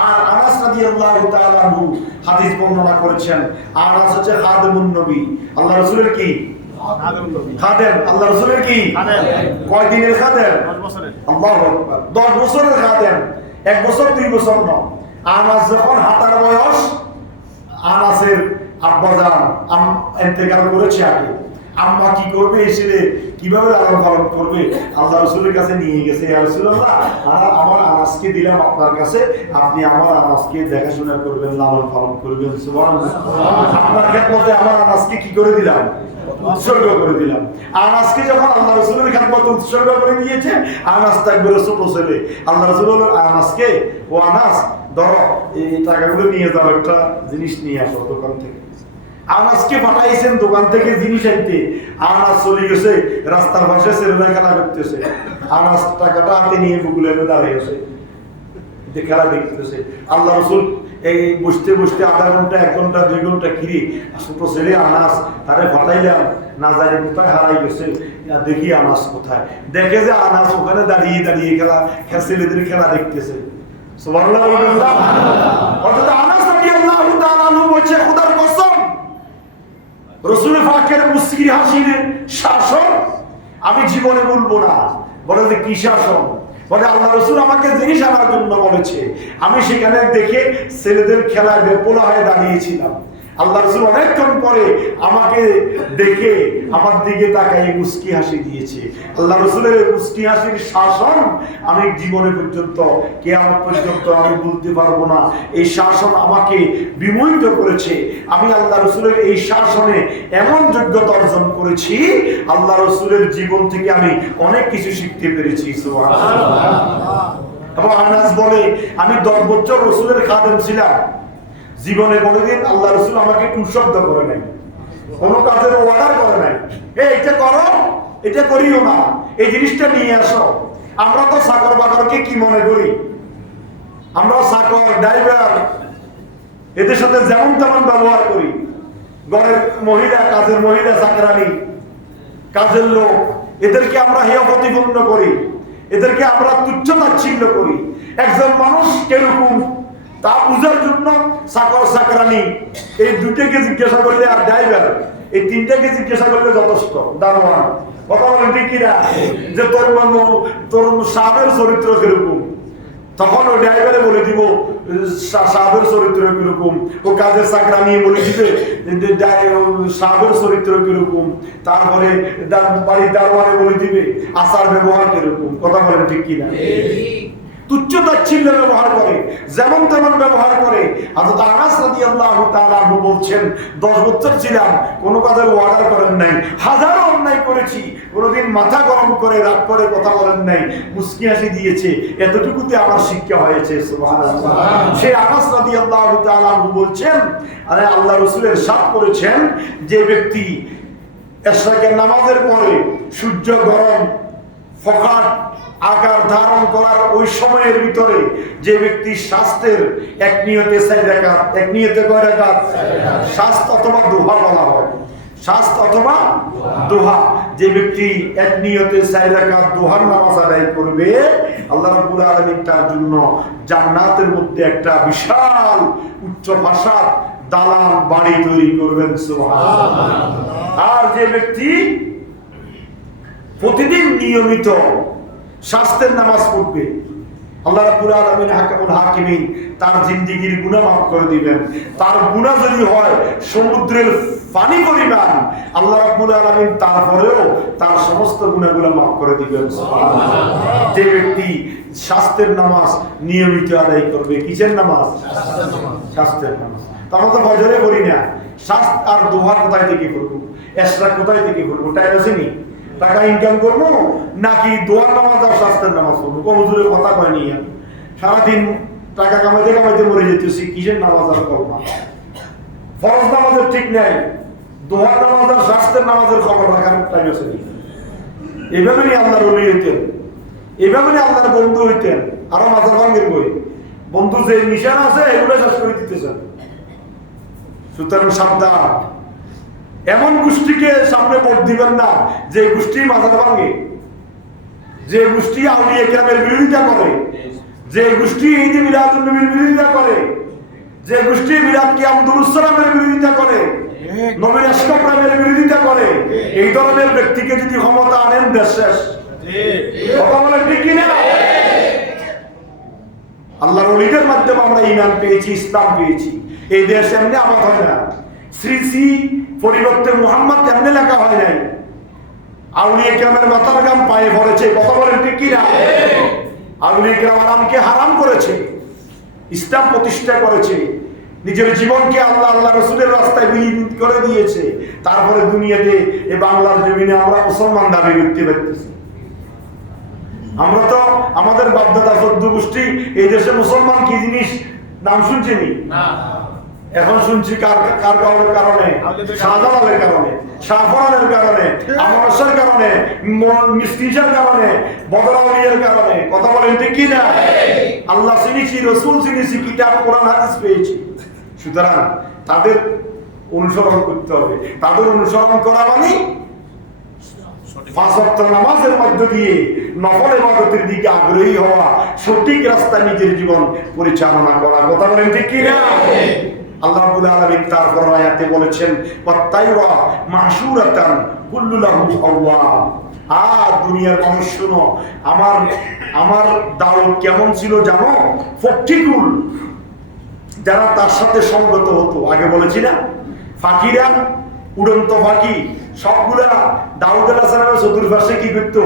আর আনাস রাদিয়াল্লাহু তাআলা আনহু হাদিস বর্ণনা করেছেন। আনাস হচ্ছে খাদেমুন নবী, আল্লাহ রাসূলের কি খাদেম? আল্লাহ রাসূলের কি খাদেম? কয় দিনের খাদেম? 10 বছরের। আল্লাহু আকবার, 10 বছরের খাদেম। 1 বছর 2 বছর নয়। আনাস যখন হাঁটার বয়স, আনাসের আব্বাজান ইন্তেকাল করেছে আগে, আম্মা কি করবে, এসে কিভাবে লালন পালন করবে, আল্লাহ রাসূলের কাছে নিয়ে গেছে। ইয়া রাসূলুল্লাহ, আমার আনাসকে দিলাম আপনার কাছে, আপনি আমার আনাসকে দেখাশোনা করবেন, লালন পালন করবেন। সুবহানাল্লাহ। আপনার খেদমতে আমার আনাসকে কি করে দিলাম? উৎসর্গ করে দিলাম। আনাসকে যখন আল্লাহ রাসূলের খেদমতে উৎসর্গ করে দিয়েছে, আনাস তো একবারে ছোট ছেলে। আল্লাহ রাসূল বললেন আনাসকে, ও আনাস ধরো এই টাকাগুলো নিয়ে যাও, একটা জিনিস নিয়ে আসো দোকান থেকে। আনাসকে পাঠাইছেন দোকান থেকে জিনিস আনতে। আনাস চলে গেছে রাস্তার পাশে, ছেলেরা খেলা করতেছে। আনাস টাকাটা হাতে নিয়ে বুকুলে দাঁড়িয়েছে, খেলা দেখতেছে। আল্লাহ রাসূল এই বসতে বসতে আধা ঘন্টা, 1 ঘন্টা, 2 ঘন্টা কিরি ছোট ছেলে আনাস, তারে ফাটাইলাম, না জানি কোথায় হারাই গেছে। দেখি আনাস কোথায়, দেখে যে আনাস ওখানে দাঁড়িয়ে দাঁড়িয়ে ছেলেদের খেলা দেখতেছে। সুবহানাল্লাহ। অর্থাৎ আনাস রাদিয়াল্লাহু তাআলা আনহু বলছে, খোদার কসম, রাসূল পাকের মুস্কি হাসির শাসন আমি জীবনে ভুলবো না। বলে যে কি শাসন? বলে আল্লাহ রাসূল আমাকে জিনিস আনার জন্য বলেছে, আমি সেখানে দেখে ছেলেদের খেলায় বেপোলা হয়ে দাঁড়িয়েছিলাম। আল্লাহ রাসূল অনেকক্ষণ পরে আমাকে দেখে আমার দিকে তাকায় মুস্কি হাসি দিয়েছে। আল্লাহ রাসূলের এই মুস্কি হাসির শাসন আমি জীবনে পর্যন্ত, কিয়ামত পর্যন্ত আমি বলতে পারবো না। এই শাসন আমাকে বিমোহিত করেছে। আমি আল্লাহ রাসূলের এই শাসনে এমন যোগ্যতা অর্জন করেছি, আল্লাহ রাসূলের জীবন থেকে আমি অনেক কিছু শিখতে পেরেছি। সুবহানাল্লাহ। এবং আনাস বলে, আমি 10 বছর রাসূলের খাদেম ছিলাম, জীবনে কোনোদিন আল্লাহ রাসূল আমাকে কুশব্দ করে নাই, কোনো কাজের অর্ডার করে নাই, এটা করো, এটা করিও না, এই জিনিসটা নিয়ে আসো। আমরা তো চাকর বাকরকে কি মনে করি, আমরা চাকর ড্রাইভার এদের সাথে যেমন তেমন ব্যবহার করি। ঘরের মহিলা, কাজের মহিলা, চাকরানি, কাজের লোক, এদেরকে আমরা হেয় প্রতিপন্ন করি, এদেরকে আমরা তুচ্ছ তাচ্ছিল্য করি। একজন মানুষ কিরকম তা বুঝার জন্য চাকর চাকরানি এই দুটোকে জিজ্ঞাসা করলে, আর ড্রাইভার এই তিনটাকে জিজ্ঞাসা করলে যথেষ্ট। দারোয়ান, কথা বলেন ঠিক কিনা, যে তোর সাহেবের চরিত্র কিরকম, তখন ওই ড্রাইভারে বলে দিব সাহেবের চরিত্র কিরকম, ও কাজের চাকরানি বলে দিবে সাহেবের চরিত্র কিরকম, তারপরে বাড়ির দারোয়ানে বলে দিবে আচার ব্যবহার কিরকম। কথা বলেন ঠিক কিনা, তুচ্ছ তাচ্ছিল্য ব্যবহার করে, যেমন তেমন ব্যবহার করে। হযরত আনাস রাদিয়াল্লাহু তাআলা আনহু বলছেন, 10 বছর ছিলাম, কোনো কাজের অর্ডার করেন নাই, হাজারো অন্যায় করেছি, কোনোদিন মাথা গরম করে রাগ করে কথা বলেন নাই, মুস্কি হাসি দিয়েছে, এতটুকুতে আমার শিক্ষা হয়েছে। সুবহানাল্লাহ। সেই আনাস রাদিয়াল্লাহু তাআলা আনহু বলছেন, আরে আল্লাহ রাসূলের সাথ করেছেন, যে ব্যক্তি এশরাকের নামাজের পরে সূর্য গরম ফকাট আকার ধারণ করার ওই সময়ের ভিতরে যে ব্যক্তি স্বাস্থ্যের এক নিয়তে 4 রাকাত, এক নিয়তে কয় রাকাত, স্বাস্থ্য অথবা দুহা বলা হয়, স্বাস্থ্য অথবা দুহা, যে ব্যক্তি এক নিয়তে 4 রাকাত দুহার নামাজ আদায় করবে, আল্লাহ রাব্বুল আলামিন তার জন্য জান্নাতের মধ্যে একটা বিশাল উচ্চ প্রাসাদ দালান বাড়ি তৈরি করবেন। সুবহানাল্লাহ। আর যে ব্যক্তি প্রতিদিন নিয়মিত স্বাস্থ্যের নামাজ পড়বে, আল্লাহ রাব্বুল আলামিন হাকামুল হাকিমিন তার জিন্দেগীর গুনাহ মাফ করে দিবেন। তার গুনাহ যদি হয় সমুদ্রের পানি পরিমাণ, আল্লাহ রাব্বুল আলামিন তারপরেও তার সমস্ত গুনাহগুলো মাফ করে দিবেন। সুবহানাল্লাহ। যে ব্যক্তি স্বাস্থ্যের নামাজ নিয়মিত আদায় করবে, কিসের নামাজ? স্বাস্থ্যের নামাজ। আমরা তো ফজরে পড়ি না, স্বাস্থ্য আর দুহা কোথায় থেকে করব, এশরাক কোথায় থেকে করব, টাইম আছে নি? টাকা ইনকাম করবো নাকি দোয়ার নামাজ আর স্বাস্থ্যের নামাজ করবো? কোন হুজুরের কথা কয়নি, সারাদিন টাকা কামাইতে কামাইতে মরে যেতেছি, কিসের নামাজ আর করবো? ফরজ নামাজের ঠিক নাই, দোয়ার নামাজ আর স্বাস্থ্যের নামাজের খবর রাখার টাইম আছে। এইভাবে নিয়ে আল্লাহর ওলি হইতেন, এইভাবে নিয়ে আল্লাহর বন্ধু হইতেন। আরো মাজার ভাঙ্গের বই বন্ধু যে নিশানা আছে এগুলো শেষ করে দিতেছেন। সুতরাং সাবধান, এমন গোষ্ঠীকে সামনে ভোট দিবেন না যে গোষ্ঠী মাজার ভাঙে, যে গোষ্ঠী আউলিয়া কেরামের বিরোধিতা করে, যে গোষ্ঠী ঈদ মিলাদুন নবীর বিরোধিতা করে, যে গোষ্ঠী মিলাদ কিয়াম দুরুস সালামের বিরোধিতা করে, নবীর আশক প্রেমের বিরোধিতা করে, এই ধরনের ব্যক্তিকে যদি ক্ষমতা আনেন দেশ শেষ। কথা বলেন ঠিক কিনা? আল্লাহর ওলিদের মাধ্যমে আমরা ঈমান পেয়েছি, ইসলাম পেয়েছি। এই দেশ এমনি আমাদের হয় না, শ্রী শ্রী পরিবর্তে মুহাম্মদ এমনি লেখা হয় নাই, আউলিয়া কেরামের মাথার গাম পায়ে পড়েছে। কথা বলেন ঠিক কিনা? আউলিয়া কেরাম আরামকে হারাম করেছে, ইসলাম প্রতিষ্ঠা করেছে, নিজের জীবনকে আল্লাহ আল্লাহ রসুলের রাস্তায় বিলীন করে দিয়েছে। তারপরে দুনিয়াতে এই বাংলার জমিনে আমরা মুসলমান দাবি করতে পারতেছি। আমরা তো আমাদের বাপদাদা 14 গোষ্ঠী এই দেশে মুসলমান কি জিনিস নাম শুনছি নি? এখন শুনছি কার কারণে? শাহজালালের কারণে, শাহফরানের কারণে, আমানসার কারণে, মিসকিনসার কারণে, বদরাউলিয়ার কারণে। কথা বলেন ঠিক কি না? আল্লাহ চিনেছি, রসুল চিনেছি, কিতাব কোরআন হাদিস পেয়েছি। সুতরাং তাদের অনুসরণ করতে হবে। তাদের অনুসরণ করা মানে 5 ওয়াক্ত নামাজের মধ্য দিয়ে নফল ইবাদতের দিকে আগ্রহী হওয়া, সঠিক রাস্তায় নিজের জীবন পরিচালনা করা। কথা বলেন ঠিক কি না? আল্লাহ রাব্বুল আলামিন তারপর আয়াতে বলেছেন, ওয়াত্তাইরা মাহশুরাতান কুল্লু লাহু আওয়াব। আর দুনিয়ার মানুষ শুনো, আমার দাওয়াত কেমন ছিল জানো? ফটিকুল যারা তার সাথে সঙ্গত হতো, আগে বলেছি না, ফাঁকিরা, উড়ন্ত ফাঁকি সবগুলা দাউদ আলাইহিস সালামের চতুর্পাশে কি করতো?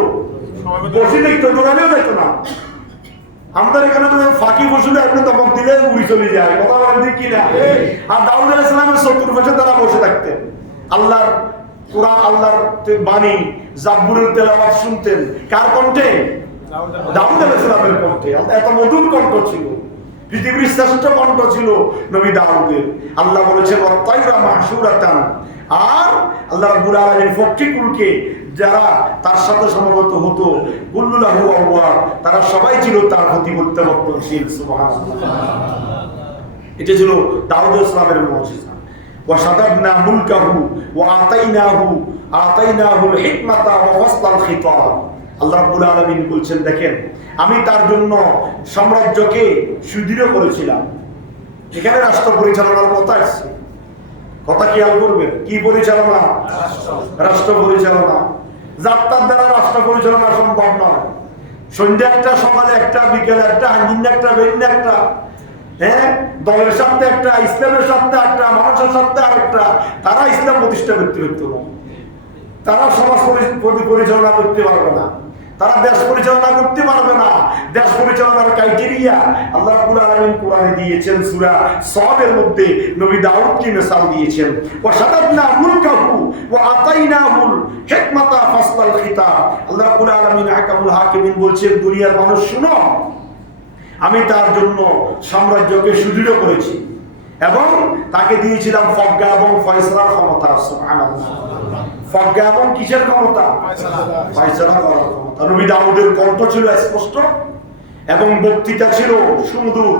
বসে দেখতো, দৌড়ালেও দেখতো না। আমাদের এখানে তো ফাঁকি বসলে আপনি তখন দিলে উড়ি চলে যায়, কথা বলেন ঠিক কিনা? আর দাউদ আলাইহিস সালামের চতুর্পাশে তারা বসে থাকতেন, আল্লাহর কোরআন, আল্লাহর বাণী, জাবুরের তেলাওয়াত শুনতেন। কার কণ্ঠে? দাউদ আলাইহিস সালামের কণ্ঠে। এত মধুর কণ্ঠ ছিল, পৃথিবীর শ্রেষ্ঠ কণ্ঠ ছিল নবী দাউদের। আল্লাহ বলেছেন ওয়াত-তায়রা মাহশুরাতান, আর আল্লাহ রাব্বুল আলামিন ফকিকুলকে যারা তার সাথে সমবেত হতো, কুল্লুলাহু আওয়াব, তারা সবাই ছিল তার প্রতি প্রত্যাবর্তনশীল। সুবহানাল্লাহ। এটা ছিল দাউদ আলাইহিস সালামের মুজিজা। ওয়া শাদাদনা মুলকাহু ওয়া আতাইনাহুল হিকমাতা ওয়া ফাসলাল খিতাব। আল্লাহ রাব্বুল আলামিন বলছেন, দেখেন আমি তার জন্য সাম্রাজ্যকে সুদৃঢ় করেছিলাম। এখানে রাষ্ট্র পরিচালনার কথা আসছে, কথা খেয়াল করবেন। কি পরিচালনা? রাষ্ট্র পরিচালনা। যাত্রার দ্বারা রাষ্ট্র পরিচালনা সম্ভব নয়। সন্ধ্যা একটা, সকালে একটা, বিকেলে একটা, আঞ্জিন একটা, বেঞ্জিন একটা, হ্যাঁ, দলের সাথে একটা, ইসলামের সাথে একটা, মানুষের সাথে আরেকটা, তারা ইসলাম প্রতিষ্ঠা করতে পারতো না। তারা সমাজ পরিচালনা করতে পারবে না, তারা দেশ পরিচালনা করতে পারবে না। দেশ পরিচালনার ক্রাইটেরিয়া আল্লাহ রাব্বুল আলামিন কোরআনে দিয়েছেন। সূরা সদের মধ্যে নবী দাউদকে মিসাল দিয়েছেন, ওয়া শাদাদনা মুলকাহু ওয়া আতাইনাহুল হিকমাতা ফাসলাল খিতাব। আল্লাহ রাব্বুল আলামিন আহকামুল হাকিমিন বলছেন, দুনিয়ার মানুষ শুনো, আমি তার জন্য সাম্রাজ্যকে সুদৃঢ় করেছি এবং তাকে দিয়েছিলাম ফজ্ঞা এবং ফয়সালার ক্ষমতা। সুবহানাল্লাহ। ফজ্ঞা এবং কিসের ক্ষমতা? ফয়সালা করার ক্ষমতা। নবী দাউদের কণ্ঠ ছিল স্পষ্ট এবং বক্তৃতা ছিল সুমধুর,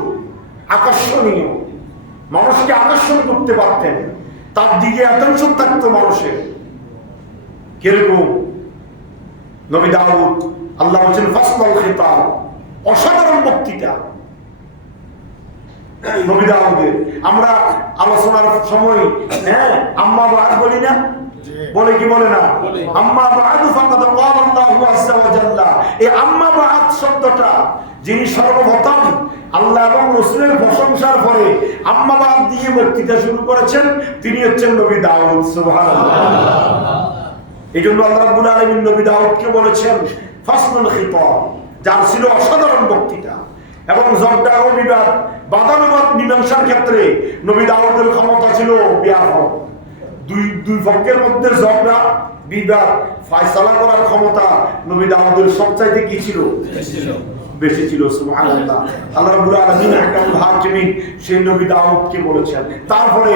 আকর্ষণীয়, মানুষকে আকর্ষণ করতে পারতেন, তার দিকে অ্যাটেনশন থাকতো মানুষের। কিরকম? নবী দাউদ, আল্লাহ বলেছেন ফাসলাল খিতাব, অসাধারণ বক্তৃতা নবী দাউদের। আমরা আলোচনার সময় হ্যাঁ আম্মা বাদ বলি না? বলে কি বলে না? আম্মা বাদু ফাকাদ ক্বালা আল্লাহু আযজা ওয়া জাল্লা। এই আম্মা বাদ শব্দটা যিনি সর্বপ্রথম আল্লাহ এবং রাসূলের প্রশংসার পরে আম্মা বাদ দিয়ে বক্তৃতা শুরু করেছেন, তিনি হচ্ছেন নবী দাউদ। সুবহানাল্লাহ। এইজন্য আল্লাহ রাব্বুল আলামিন নবী দাউদকে বলেছেন ফাসলুল খিতাব, যার ছিল অসাধারণ বক্তৃতা এবং ঝগড়া ও বিবাদ, বাদানুবাদ মীমাংসার ক্ষেত্রে নবী দাউদের ক্ষমতা ছিল ব্যাপক। দুই পক্ষের মধ্যে ঝগড়া বিবাদ ফয়সালা করার ক্ষমতা নবী দাউদের সবচাইতে কি ছিল? বেশি ছিল। সুবহানাল্লাহ। আল্লাহ রাব্বুল আলামিন আহকামুল হাকিমিন সেই নবী দাউদকে বলেছেন। তারপরে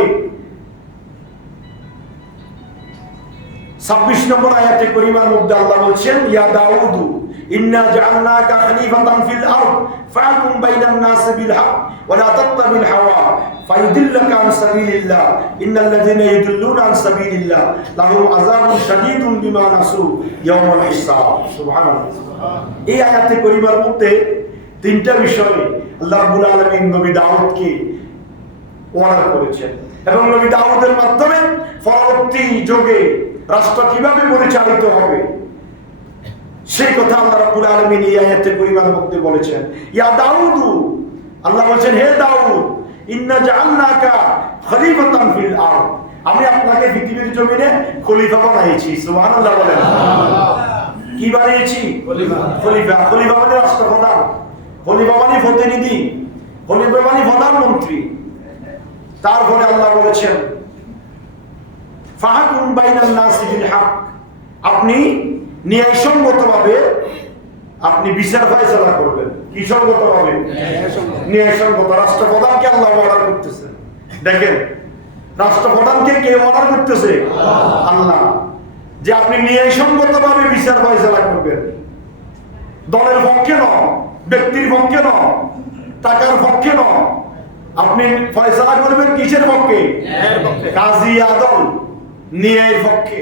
26 নম্বর আয়াতে কারিমার মধ্যে আল্লাহ বলেছেন, ইয়া দাউদু ইন্না জাআলনাকা খলিফাতান ফিল আরদ ফাহকুম বাইনান নাসি বিল হক ওয়া লা তাত্তাবিল হাওয়া ফায়ুদিল্লাকা আন সাবিলিল্লাহ ইন্নাল লাযিনা ইয়াদুল্লুনা আন সাবিলিল্লাহ লাহুম আযাবুন শাদীদুন বিমা নাসু ইয়াওমাল হিসাব। সুবহানাল্লাহ। এই আয়াতে কারিমার মধ্যে তিনটা বিষয়ে আল্লাহ রাব্বুল আলামিন নবী দাউদকে অর্ডার করেছেন এবং নবী দাউদের মাধ্যমে পরবর্তী যুগে রাষ্ট্র কিভাবে পরিচালিত হবে সেই কথা আল্লাহ রাব্বুল আলামিন এই আয়াতে কারিমার মধ্যে বলেছেন। ইয়া দাউদু, আল্লাহ বলেছেন হে দাউদ, ইন্না জাআলনাকা খলিফাতান ফিল আরদ, আমি আপনাকে পৃথিবীর জমিনে খলিফা বানিয়েছি। সুবহানাল্লাহ বলেন। কি বানিয়েছি? খলিফা। খলিফা, খলিফা মানে রাষ্ট্রপ্রধান, খলিফা মানে প্রতিনিধি, খলিফা মানে প্রধানমন্ত্রী। তারপরে আল্লাহ বলেছেন ফাহকুম বাইনান নাসি বিল হক, আপনি ন্যায়সঙ্গতভাবে আপনি বিচার ফয়সালা করবেন। কি সঙ্গতভাবে? ন্যায়সঙ্গত। রাষ্ট্রপ্রধানকে আল্লাহ অর্ডার করতেছেন। দেখেন রাষ্ট্রপ্রধানকে কে অর্ডার করতেছে? আল্লাহ, যে আপনি ন্যায়সঙ্গতভাবে বিচার ফয়সালা করবেন। দলের পক্ষে নয়, ব্যক্তির পক্ষে নয়, টাকার পক্ষে নয়, আপনি ফয়সালা করবেন কিসের পক্ষে? কাজী আদল, ন্যায়ের পক্ষে।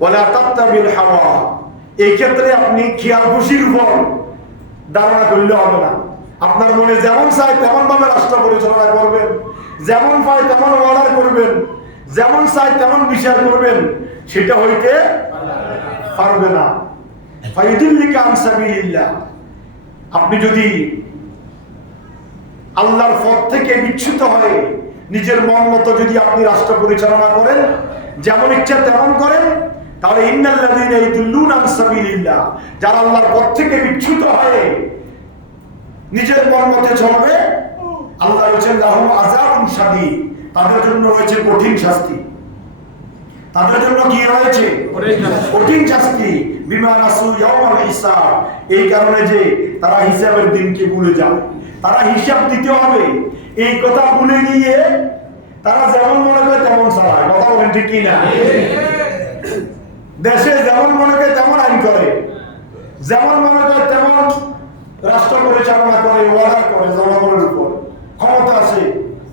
ওয়ালা তাত্তাবিল হাওয়া, এই ক্ষেত্রে আপনি খেয়াল খুশির উপর ধারণা করলে হবে না। আপনার মনে যেমন চায় তেমন ভাবে রাষ্ট্র পরিচালনা করবেন, যেমন পায় তেমন অর্ডার করবেন, যেমন চায় তেমন বিচার করবেন, সেটা হইতে পারবে না। ফায়ুদিল্লাকা আন সাবিলিল্লাহ, আপনি যদি আল্লাহর পথ থেকে বিচ্যুত হয়ে নিজের মন মতো যদি আপনি রাষ্ট্র পরিচালনা করেন, যেমন ইচ্ছা তেমন করেন, তাহলে ইন্নাল্লাযীনা ইয়াদুল্লুনা আন সাবিলিল্লাহ, যারা আল্লাহর পথ থেকে বিচ্যুত হয়ে নিজের মন মতে চলবে, আল্লাহ বলেছেন লাহুম আযাবুন শাদীদ, তাদের জন্য রয়েছে কঠিন শাস্তি। তাদের জন্য কি রয়েছে? কঠিন শাস্তি। বিমা নাসু ইয়াউমাল হিসাব, এই কারণে যে তারা হিসাবের দিনকে ভুলে যায়, তারা হিসাব দিতে হবে এই কথা ভুলে গিয়ে তারা যেমন মনে করে তেমন চালায়। কথা বলেন ঠিক কি না? দেশে যেমন মনে করে তেমন আইন করে, যেমন মনে করে তেমন রাষ্ট্র পরিচালনা করে, ওয়ার্ডার করে জনগণের উপর, ক্ষমতা আছে,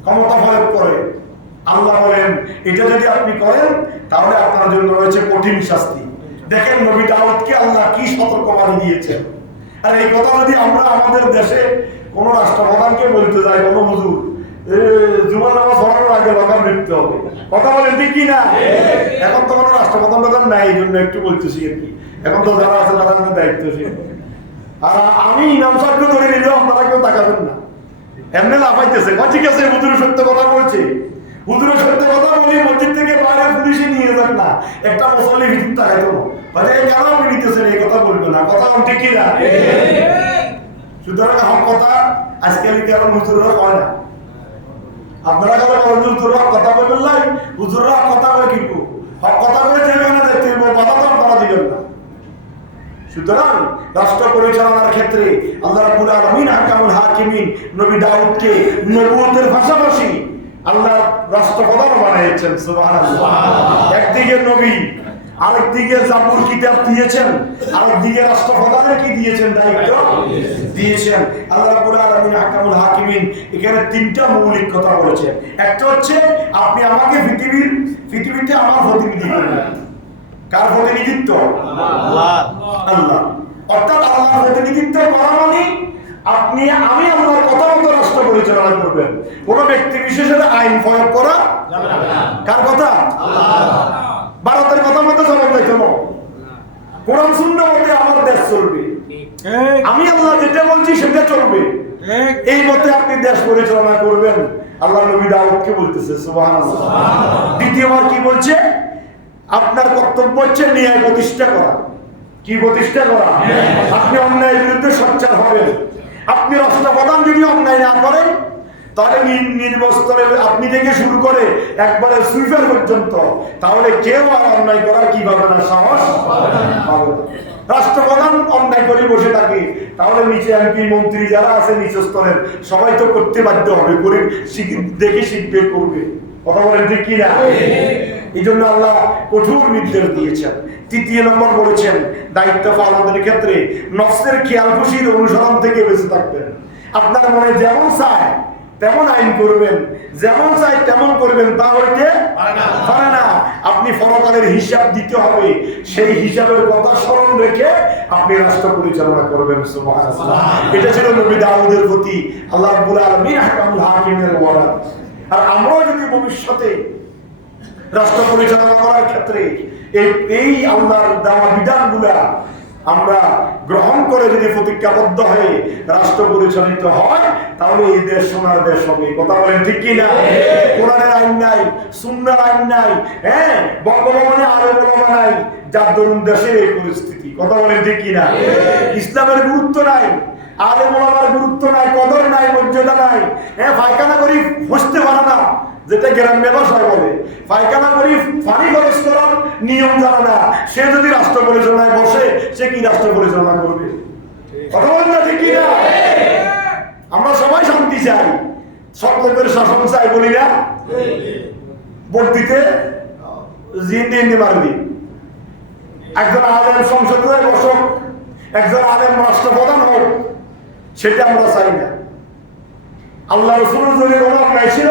ক্ষমতা প্রয়োগ করে। আল্লাহ বলেন এটা যদি আপনি করেন তাহলে আপনার জন্য রয়েছে কঠিন শাস্তি। দেখেন নবী দাউদকে আল্লাহ কি সতর্কবাণী দিয়েছেন। আর এই কথা যদি আমরা আমাদের দেশে কোন রাষ্ট্রপ্রধানকে বলতে যাই, কোন হুজুর জুমার নামাজ পড়ানোর আগে লাগাম মৃত্যু হবে, কথা বলেন ঠিক কি না? এখন তো কোনো রাষ্ট্রপ্রধান নাই, এই জন্য একটু বলতেছি আর কি। এখন তো যারা আছে তারা দায়িত্বশীল। আর আমি ইমাম সাহেবকে ধরে নিলেও আপনারা কেউ তাকাবেন না, এমনি লাফাইতেছে। ঠিক আছে, হুজুর সত্য কথা বলছে, হুজুর সত্য কথা বলি, মসজিদ থেকে বাইরে পুলিশে নিয়ে যান না, একটা মুসল্লি ভিতর তাকাইতো না, কেন আপনি নিতেছেন এই কথা বলবে না, কথা ঠিক কি না? সুতরাং আমার কথা আজকাল কেমন হুজুররা কয় না, আপনারা হুজুররা কথা বলবেন নাই, হুজুররা কথা বলে কিন্তু হক কথা বলে দেবেন না, দেখতে কথা তো আপনারা দিবেন না। সুতরাং রাষ্ট্র পরিচালনার ক্ষেত্রে আল্লাহ রাব্বুল আলামিন হাকামুল হাকিমিন নবী দাউদকে নবুয়তের পাশাপাশি আল্লাহ রাষ্ট্রপ্রধান বানিয়েছেন। সুবহানাল্লাহ। একদিকে নবী, আরেকদিকে জাবুর কিতাব দিয়েছেন, আরেকদিকে রাষ্ট্রপ্রধানের কি দিয়েছেন? দায়িত্ব দিয়েছেন। আল্লাহ রাব্বুল আলামিন হাকামুল হাকিমিন এখানে তিনটা মৌলিক কথা বলেছেন। একটা হচ্ছে আপনি আমাকে পৃথিবীতে আমার প্রতিনিধি করবেন। কার প্রতিনিধিত্ব? আল্লাহ। অর্থাৎ আল্লাহর প্রতিনিধিত্ব করা মানে আমি আল্লাহর কথা মতো রাষ্ট্র পরিচালনা করবেন। কোন ব্যক্তি বিশেষের আইন প্রয়োগ করা যাবে না। কার কথা? ভারতের কথা মতো চলবে কেন? কোরআন সুন্নাহ মতে আমার দেশ চলবে, আমি আল্লাহ যেটা বলছি সেটা চলবে, এই মতে আপনি দেশ পরিচালনা করবেন। আল্লাহ নবী দাউদকে বলতেছে। সুবহানাল্লাহ। দ্বিতীয়বার কি বলছে? আপনার কর্তব্য হচ্ছে ন্যায় প্রতিষ্ঠা করা। কি প্রতিষ্ঠা করা? আপনি অন্যায়ের বিরুদ্ধে সোচ্চার হবেন। আপনি রাষ্ট্রপ্রধান যদি অন্যায় না করেন তাহলে নির্বস্তরে আপনি থেকে শুরু করে একবারে সুইপার পর্যন্ত, তাহলে কেউ আর অন্যায় করার কি পাবে না, সাহস পাবে না। রাষ্ট্রপ্রধান অন্যায় করে বসে থাকে, তাহলে নিচে এমপি মন্ত্রী যারা আছে নিচ স্তরের সবাই তো করতে বাধ্য হবে, করে দেখে শিখবে, করবে। কথা বলেন ঠিক কি না? এই জন্য আল্লাহ কঠোর নির্দেশ দিয়েছেন। তৃতীয় নম্বর বলেছেন দায়িত্ব পালনের ক্ষেত্রে নফসের খেয়াল খুশির অনুসরণ থেকে বেঁচে থাকবেন। আপনার মনে যেমন চায় তেমন আইন করবেন, যেমন চাই তেমন করবেন, তা হইতে পারে না। আপনি পরকালের হিসাব দিতে হবে, সেই হিসাবের কথা স্মরণ রেখে আপনি রাষ্ট্র পরিচালনা করবেন। সুবহানাল্লাহ। এটা ছিল নবী দাউদের প্রতি আল্লাহ রাব্বুল আলামিন হাকামুল হাকিমের ওয়াদা। আর আমরাও যদি ভবিষ্যতে রাষ্ট্র পরিচালনা করার ক্ষেত্রে এই আল্লাহর দেওয়া বিধানগুলা আমরা গ্রহণ করে যদি প্রতিজ্ঞাবদ্ধ হয়ে রাষ্ট্র পরিচালিত হয়, তাহলে এই দেশ সোনার দেশ হবে। কথা বলেন ঠিক কি না? কোরআনের আইন নাই, সুন্নাহর আইন নাই, বঙ্গভবনে আলেম ওলামা নাই, যার দরুন দেশের এই পরিস্থিতি। কথা বলেন ঠিক কি না? ইসলামের গুরুত্ব নাই, আলেম ওলামার গুরুত্ব নাই, কদর নাই, মর্যাদা নাই। পায়খানা করি বসতে পারে না, যেটা গ্রাম্য ভাষায় বলে, পায়খানা করি পানি খরচ করার নিয়ম জানে না। সে যদি রাষ্ট্র পরিচালনায় বসে, সে কি রাষ্ট্র পরিচালনা করবে? কথা বলেন না ঠিক কি না? আমরা সবাই শান্তি চাই, সব লোকের শাসন চাই, বলি না? ভোট দিতে জিন্দি মারবি, একজন আলেম সংসদে বসক, একজন আলেম রাষ্ট্রপ্রধান হোক, সেটা আমরা চাই না। আল্লাহ রাসূলের যুগে কোনো অন্যায় ছিল?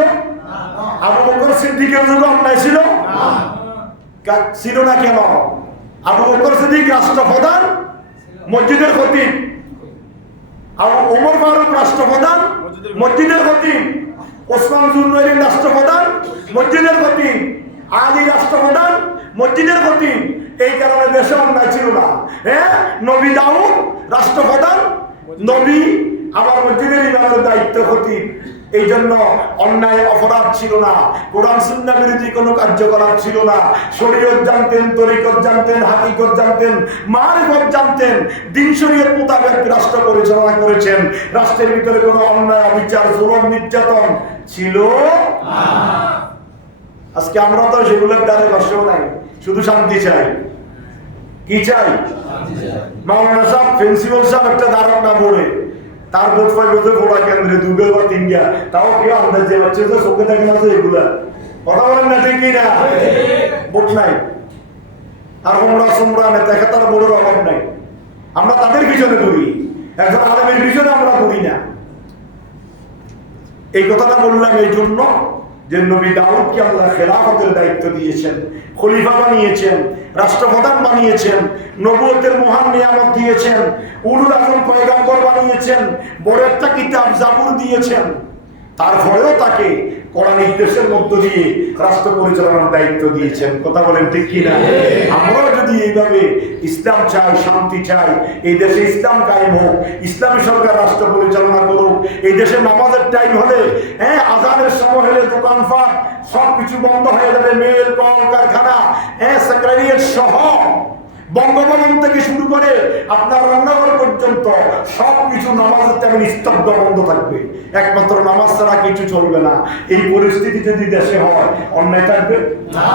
আবু বকর সিদ্দিকের যুগে অন্যায় ছিল? ছিল না। কেন? আবু বকর সিদ্দিক রাষ্ট্রপ্রধান, মসজিদের খতিব। আর ওমর ফারুক রাষ্ট্রপ্রধান, মসজিদের খতিব। ওসমান জুন্নয়িন রাষ্ট্রপ্রধান, মসজিদের খতিব। আলী রাষ্ট্রপ্রধান, মসজিদের খতিব। এই কারণে দেশে অন্যায় ছিল না। নবী দাউদ রাষ্ট্রপ্রধান, নবী আবার মসজিদের ইমামের দায়িত্ব খতিব। এই জন্য অন্যায় অপরাধ ছিল না, কোরআন সুন্নাহ বিরোধী কোনো কার্যকলাপ ছিল না। শরীয়ত জানতেন, তরিকত জানতেন, হাকিকত জানতেন, মারিফত জানতেন, দিন শরীয়ত মোতাবেক রাষ্ট্র পরিচালনা করেছেন। রাষ্ট্রের ভিতরে কোনো অন্যায়, অবিচার, জুলুম, নির্যাতন ছিল না। আজকে আমরা তো সেগুলোর দ্বারে বসেও নাই, শুধু শান্তি চাই। কি চাই? মাওলানা সাহেব, প্রিন্সিপাল সাহেব একটা দাঁড়ান না পড়ে, তার বোধ হয় বোধ পড়া কেন্দ্রে 2 বা 3 গিয়া, তাও কেউ আন্দাজে বাচ্চা যে চোখে থাকে না যে এগুলা কথা বলেন না, ঠিক কিনা? বোধ নাই। আর হোমরা সোমরা নেতা তার বড়োর অভাব নাই, আমরা তাদের পিছনে করি, একজন আলেমের পিছনে আমরা করি না। এই কথাটা বললাম এই জন্য যে নবী দাউদকে আল্লাহ খেলাফতের দায়িত্ব দিয়েছেন, খলিফা বানিয়েছেন, রাষ্ট্রপ্রধান বানিয়েছেন, নবুয়তের মহান নিয়ামত দিয়েছেন, উলুল আজম পয়গম্বর বানিয়েছেন, বড় একটা কিতাব জাবুর দিয়েছেন। তারপরেও তাকে কড়া নির্দেশের মধ্য দিয়ে রাষ্ট্র পরিচালনার দায়িত্ব দিয়েছেন। কথা বলেন ঠিক কিনা? আমরাও যদি এইভাবে ইসলাম চাই, শান্তি চাই, এই দেশে ইসলাম কায়েম হোক, ইসলামী সরকার রাষ্ট্র পরিচালনা করুক, এই দেশে নামাজের টাইম হলে, আজানের সময় হলে দোকানপাট সবকিছু বন্ধ হয়ে যাবে, মেল, কল কারখানা, সেক্রেটারিয়েট সহ বঙ্গভবন থেকে শুরু করে আপনার রান্নাঘর পর্যন্ত সবকিছু নামাজের টাইমে স্তব্ধ বন্ধ থাকবে, একমাত্র নামাজ ছাড়া কিছু চলবে না। এই পরিস্থিতি যদি দেশে হয়, অন্যায় থাকবে না।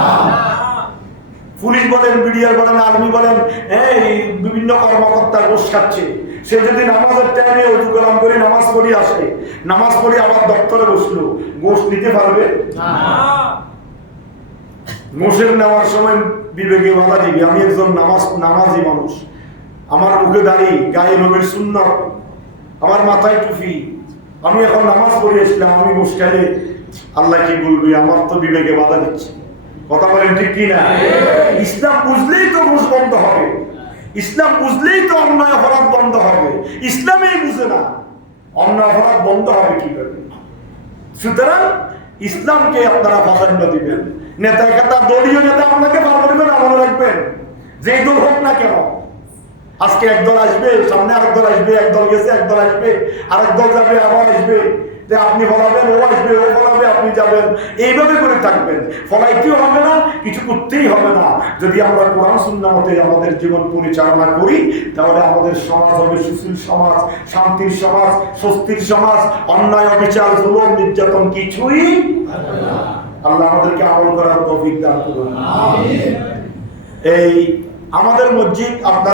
পুলিশ বলেন, বিডিআর বলেন, আর্মি বলেন, বিভিন্ন কর্মকর্তা ঘুষ খাচ্ছে, সে যদি নামাজের টাইমে ওযু কালাম করে নামাজ পড়ি আসে, নামাজ পড়ি আবার দপ্তরে বসলো, ঘুষ নিতে পারবে না। ঘুষের নেওয়ার সময় বিবেকে বাধা দিবে। আমি একজন নামাজি মানুষ, আমার মুখে দাড়ি, গায়ে নবীর সুন্নাত, আমার মাথায় টুপি, আমি এখন নামাজ পড়ে আসলাম, আমি ঘুষ খাইলে আল্লাহ কি বলবে? আমার তো বিবেকে বাধা দিচ্ছে। কথা বলেন ঠিক কি না? ইসলাম বুঝলেই তো ঘুষ বন্ধ হবে, ইসলাম বুঝলেই তো অন্যায় অপরাধ বন্ধ হবে। ইসলামেই বুঝে না, অন্যায় অপরাধ বন্ধ হবে কিভাবে? সুতরাং ইসলামকে আপনারা প্রাধান্য দিবেন। নেতা একটা দলীয় নেতা আপনাকে পারবেন, মনে রাখবেন, যেই দল হোক না কেন, আজকে একদল আসবে, সামনে আরেক দল আসবে, একদল গেছে একদল আসবে, আরেক দল যাবে, আবার আসবে, যে আপনি ফলাবেন, ও আসবে, ও ফলাবে, আপনি যাবেন, এইভাবে করে থাকবেন। ফলাইতেও হবে না, কিছু করতেই হবে না। যদি আমরা কোরআন সুন্নাহ মতে আমাদের জীবন পরিচালনা করি, তাহলে আমাদের সমাজ হবে সুশীল সমাজ, শান্তির সমাজ, স্বস্তির সমাজ। অন্যায়, অবিচার, জুলুম, নির্যাতন কিছুই হবে না। আল্লাহ আমাদেরকে আমল করার তৌফিক দান করুন। আমিন। এই আমাদের মসজিদ আপনার